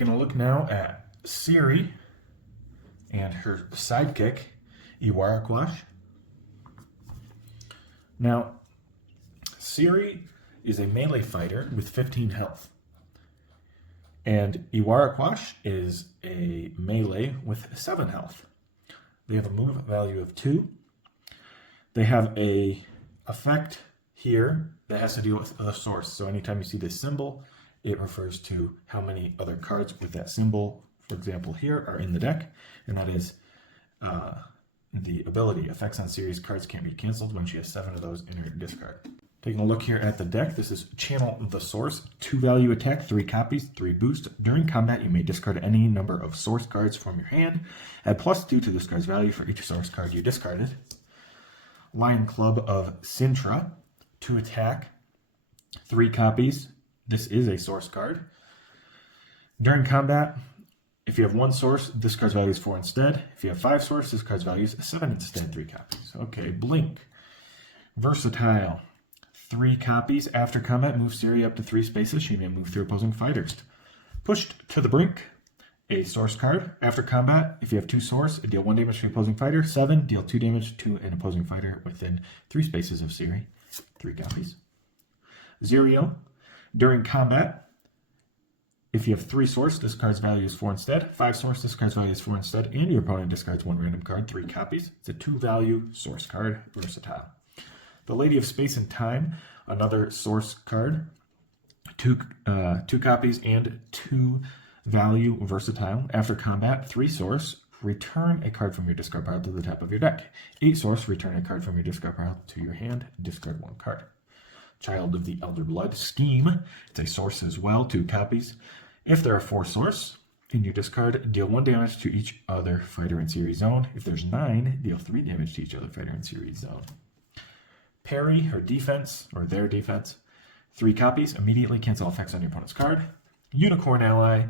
Taking a look now at Ciri and her sidekick, Iwarakwash. Now, Ciri is a melee fighter with 15 health. And Iwarakwash is a melee with 7 health. They have a move value of 2. They have a effect here that has to do with the source. So anytime you see this symbol, it refers to how many other cards with that symbol, for example, here are in the deck. And that is the ability. Effects on Ciri's cards can't be canceled when she has 7 of those in her discard. Taking a look here at the deck, this is Channel the Source. 2 value attack, 3 copies, 3 boost. During combat, you may discard any number of source cards from your hand. Add +2 to this card's value for each source card you discarded. Lion Club of Sintra. 2 attack, 3 copies. This is a source card. During combat, if you have 1 source, this card's value is 4 instead. If you have 5 source, this card's value is 7 instead, 3 copies. Okay, Blink. Versatile. 3 copies. After combat, move Ciri up to 3 spaces. She may move through opposing fighters. Pushed to the Brink. A source card. After combat, if you have 2 source, deal 1 damage to an opposing fighter. 7, deal 2 damage to an opposing fighter within 3 spaces of Ciri. 3 copies. Zero. During combat, if you have 3 source, this card's value is 4 instead. 5 source, this card's value is 4 instead. And your opponent discards 1 random card, 3 copies. It's a 2 value source card, versatile. The Lady of Space and Time, another source card, 2 copies and 2 value, versatile. After combat, 3 source, return a card from your discard pile to the top of your deck. 8 source, return a card from your discard pile to your hand, discard 1 card. Child of the Elder Blood, Scheme, it's a source as well, 2 copies. If there are 4 source in your discard, deal 1 damage to each other fighter in Ciri's zone. If there's 9, deal 3 damage to each other fighter in Ciri's zone. Parry, her defense, or their defense, 3 copies, immediately cancel effects on your opponent's card. Unicorn Ally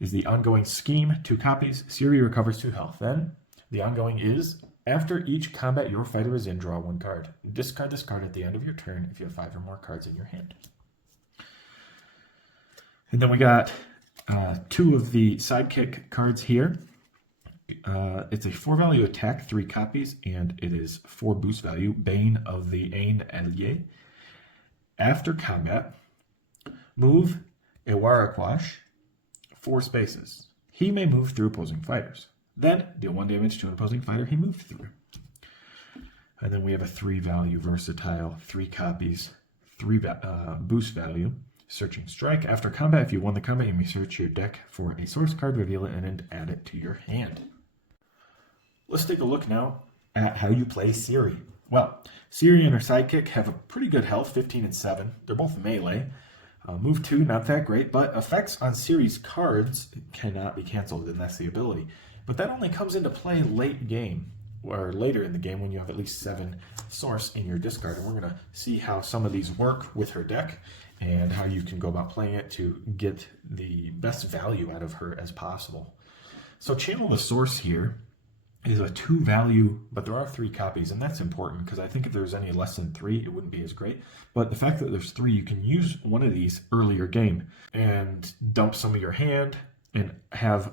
is the ongoing Scheme, 2 copies, Ciri recovers 2 health. Then, the ongoing is, after each combat your fighter is in, draw 1 card. Discard this card at the end of your turn if you have 5 or more cards in your hand. And then we got 2 of the sidekick cards here. It's a 4 value attack, 3 copies, and it is 4 boost value. Bane of the Ain Allier. After combat, move Iwarakwash 4 spaces. He may move through opposing fighters. Then, deal 1 damage to an opposing fighter he moved through. And then we have a 3 value versatile, 3 copies, 3 boost value. Searching Strike. After combat, if you won the combat, you may search your deck for a source card, reveal it, and then add it to your hand. Let's take a look now at how you play Ciri. Well, Ciri and her sidekick have a pretty good health, 15 and 7. They're both melee. Move 2, not that great, but effects on Ciri's cards cannot be canceled, and that's the ability. But that only comes into play late game, or later in the game when you have at least 7 source in your discard. And we're going to see how some of these work with her deck and how you can go about playing it to get the best value out of her as possible. So Channel the Source here is a 2 value, but there are 3 copies, and that's important because I think if there's any less than 3, it wouldn't be as great. But the fact that there's 3, you can use one of these earlier game and dump some of your hand and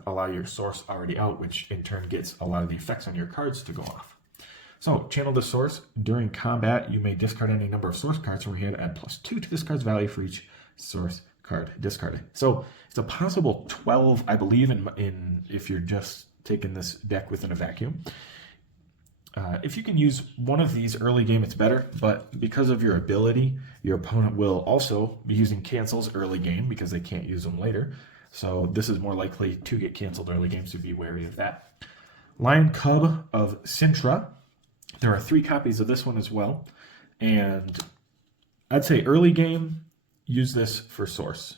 allow your source already out, which in turn gets a lot of the effects on your cards to go off. So, Channel the Source. During combat, you may discard any number of source cards from your hand, add +2 to this card's value for each source card discarded. So, it's a possible 12, I believe, in if you're just taking this deck within a vacuum. If you can use one of these early game, it's better, but because of your ability, your opponent will also be using cancels early game because they can't use them later. So this is more likely to get canceled early games, so be wary of that. Lion Cub of Sintra. There are 3 copies of this one as well. And I'd say early game, use this for source.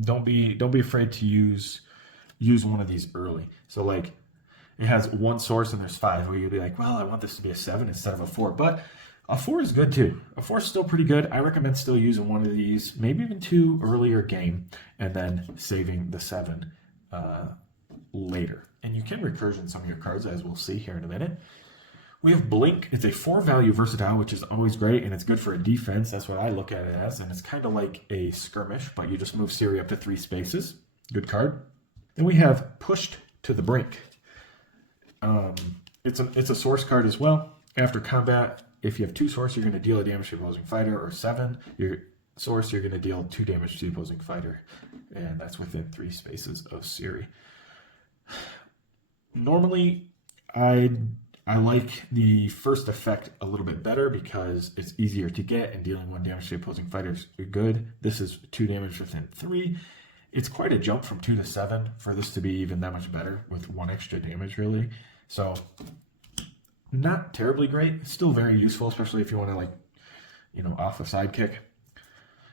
Don't be afraid to use one of these early. So like it has 1 source and there's 5, where you'd be like, well, I want this to be a 7 instead of a 4. But a 4 is good too. A 4 is still pretty good. I recommend still using one of these, maybe even 2 earlier game, and then saving the 7 later. And you can recursion some of your cards, as we'll see here in a minute. We have Blink. It's a 4-value versatile, which is always great, and it's good for a defense. That's what I look at it as, and it's kind of like a skirmish, but you just move Ciri up to 3 spaces. Good card. Then we have Pushed to the Brink. It's a source card as well. After combat, if you have 2 source, you're going to deal a damage to the opposing fighter, or 7 your source, you're going to deal 2 damage to the opposing fighter, and that's within 3 spaces of Ciri. Normally, I like the first effect a little bit better because it's easier to get, and dealing 1 damage to the opposing fighter is good. This is 2 damage within 3. It's quite a jump from 2 to 7 for this to be even that much better with 1 extra damage, really. So, not terribly great. Still very useful, especially if you want to, off a sidekick.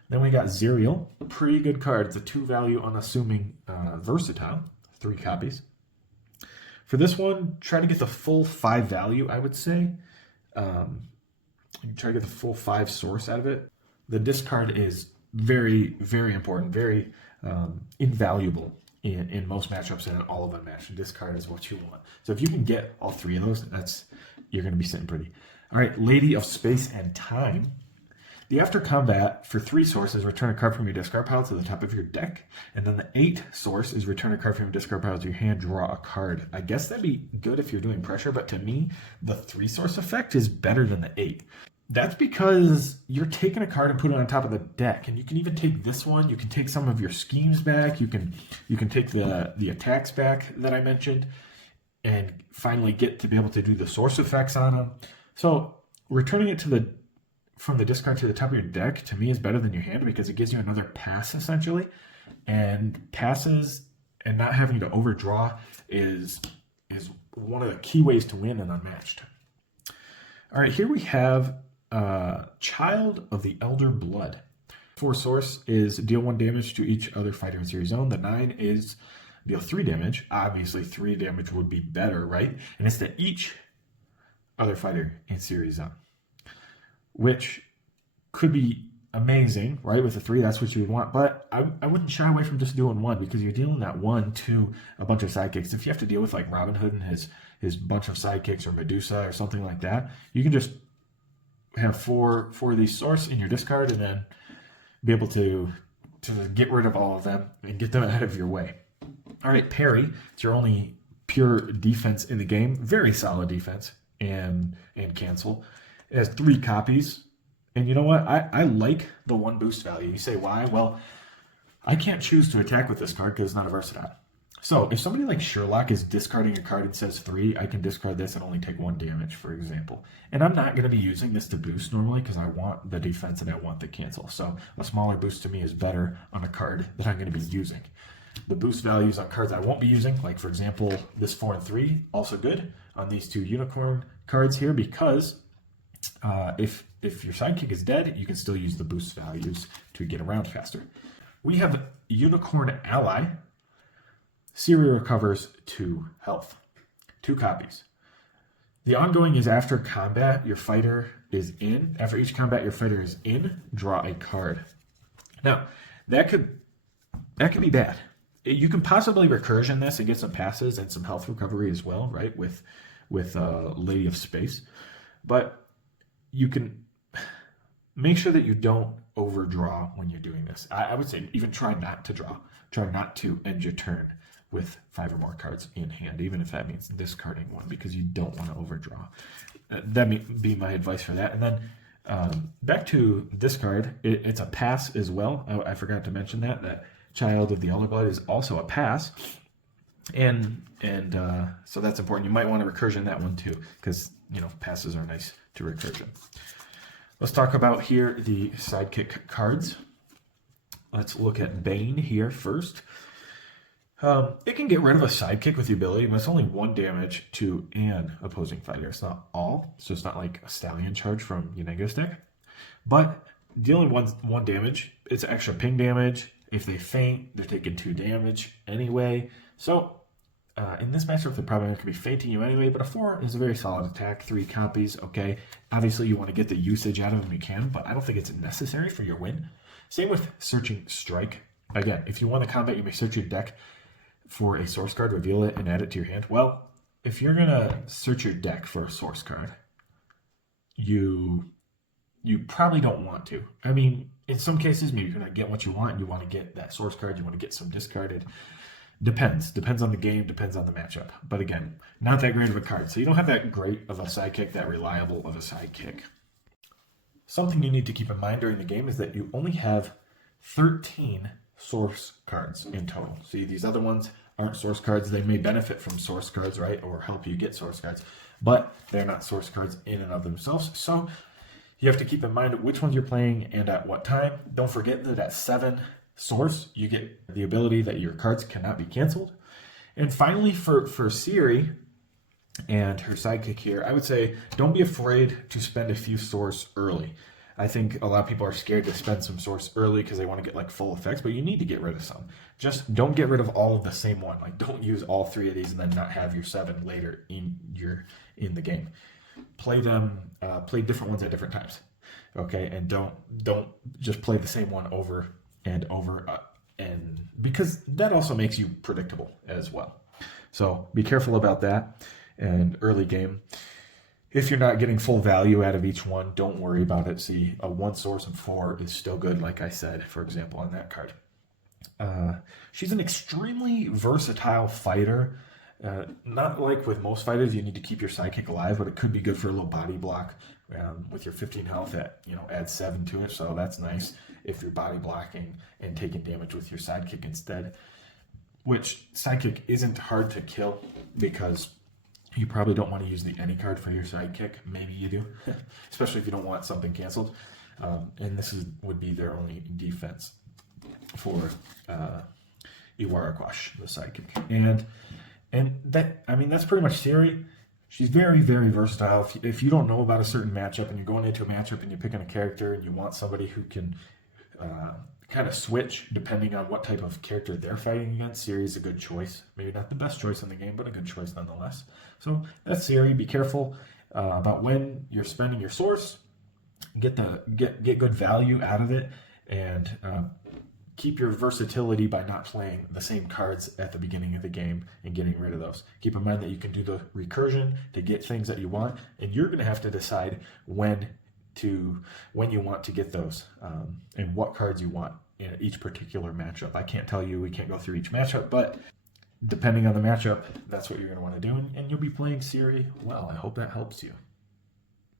Then we got Zerial. Pretty good card. It's a 2-value unassuming versatile. 3 copies. For this one, try to get the full 5 value, I would say. You try to get the full 5 source out of it. The discard is very, very important, very invaluable in most matchups and in all of Unmatched. Discard is what you want. So if you can get all 3 of those, you're going to be sitting pretty. All right, Lady of Space and Time. The after combat, for 3 sources, return a card from your discard pile to the top of your deck. And then the 8 source is return a card from your discard pile to your hand, draw a card. I guess that'd be good if you're doing pressure, but to me, the 3 source effect is better than the 8. That's because you're taking a card and putting it on top of the deck. And you can even take this one. You can take some of your schemes back. You can take the attacks back that I mentioned and finally get to be able to do the source effects on them. So returning it from the discard to the top of your deck, to me, is better than your hand because it gives you another pass, essentially. And passes and not having to overdraw is one of the key ways to win in Unmatched. All right, here we have Child of the Elder Blood. 4 source is deal 1 damage to each other fighter in Ciri's zone. The 9 is deal 3 damage. Obviously, 3 damage would be better, right? And it's to each other fighter in Ciri's zone, which could be amazing, right? With a 3, that's what you would want. But I wouldn't shy away from just doing 1 because you're dealing that 1 to a bunch of sidekicks. If you have to deal with like Robin Hood and his bunch of sidekicks or Medusa or something like that, you can just have 4 of these source in your discard and then be able to get rid of all of them and get them out of your way. All right, Parry. It's your only pure defense in the game. Very solid defense and cancel. It has 3 copies. And you know what? I like the 1 boost value. You say, why? Well, I can't choose to attack with this card because it's not a versatile. So if somebody like Sherlock is discarding a card and says 3, I can discard this and only take 1 damage, for example. And I'm not going to be using this to boost normally because I want the defense and I want the cancel. So a smaller boost to me is better on a card that I'm going to be using. The boost values on cards I won't be using, like for example, this 4 and 3, also good on these 2 unicorn cards here because if your sidekick is dead, you can still use the boost values to get around faster. We have Unicorn Ally. Ciri recovers 2 health. 2 copies. The ongoing is after combat, your fighter is in. After each combat, your fighter is in. Draw a card. Now, that could be bad. You can possibly recursion this and get some passes and some health recovery as well, right? With Lady of Space, but you can make sure that you don't overdraw when you're doing this. I would say even try not to draw. Try not to end your turn with 5 or more cards in hand, even if that means discarding 1, because you don't want to overdraw. That may be my advice for that. And then back to discard, it's a pass as well. I forgot to mention that Child of the Elder Blood is also a pass. And so that's important. You might want to recursion that one too, because passes are nice to recursion. Let's talk about here the sidekick cards. Let's look at Bane here first. It can get rid of a sidekick with the ability, but it's only 1 damage to an opposing fighter. It's not all, so it's not like a stallion charge from Yenenga's deck. But dealing one damage, it's extra ping damage. If they faint, they're taking 2 damage anyway. So in this matchup, they're probably not going to be fainting you anyway, but a 4 is a very solid attack. 3 copies, okay. Obviously, you want to get the usage out of them you can, but I don't think it's necessary for your win. Same with Searching Strike. Again, if you want to combat, you may search your deck for a source card, reveal it, and add it to your hand. Well, if you're going to search your deck for a source card, you probably don't want to. I mean, in some cases, maybe you're gonna get what you want. You want to get that source card. You want to get some discarded. Depends on the game. Depends on the matchup. But again, not that great of a card. So you don't have that great of a sidekick, that reliable of a sidekick. Something you need to keep in mind during the game is that you only have 13 source cards in total. See, these other ones aren't source cards. They may benefit from source cards, right? Or help you get source cards, but they're not source cards in and of themselves. So you have to keep in mind which ones you're playing and at what time. Don't forget that at 7 source, you get the ability that your cards cannot be canceled. And finally, for Ciri and her sidekick here, I would say don't be afraid to spend a few source early. I think a lot of people are scared to spend some source early because they want to get like full effects, but you need to get rid of some. Just don't get rid of all of the same one. Like don't use all 3 of these and then not have your 7 later in the game. Play them, play different ones at different times. Okay, and don't just play the same one over and over, and because that also makes you predictable as well. So be careful about that. And early game, if you're not getting full value out of each one, don't worry about it. See, a 1 source and 4 is still good, like I said, for example, on that card. She's an extremely versatile fighter. Not like with most fighters, you need to keep your sidekick alive, but it could be good for a little body block with your 15 health. Add 7 to it, so that's nice if you're body blocking and taking damage with your sidekick instead. Which sidekick isn't hard to kill because you probably don't want to use the any card for your sidekick. Maybe you do, especially if you don't want something canceled. And this would be their only defense for Iwarakwash, the sidekick. And that's pretty much Ciri. She's very, very versatile. If you don't know about a certain matchup and you're going into a matchup and you're picking a character and you want somebody who can kind of switch depending on what type of character they're fighting against, Ciri is a good choice. Maybe not the best choice in the game, but a good choice nonetheless. So that's Ciri. Be careful about when you're spending your source. Get good value out of it, and keep your versatility by not playing the same cards at the beginning of the game and getting rid of those. Keep in mind that you can do the recursion to get things that you want, and you're going to have to decide when you want to get those and what cards you want in each particular matchup. I can't tell you, we can't go through each matchup, but depending on the matchup, that's what you're going to want to do, and you'll be playing Ciri well. I hope that helps you.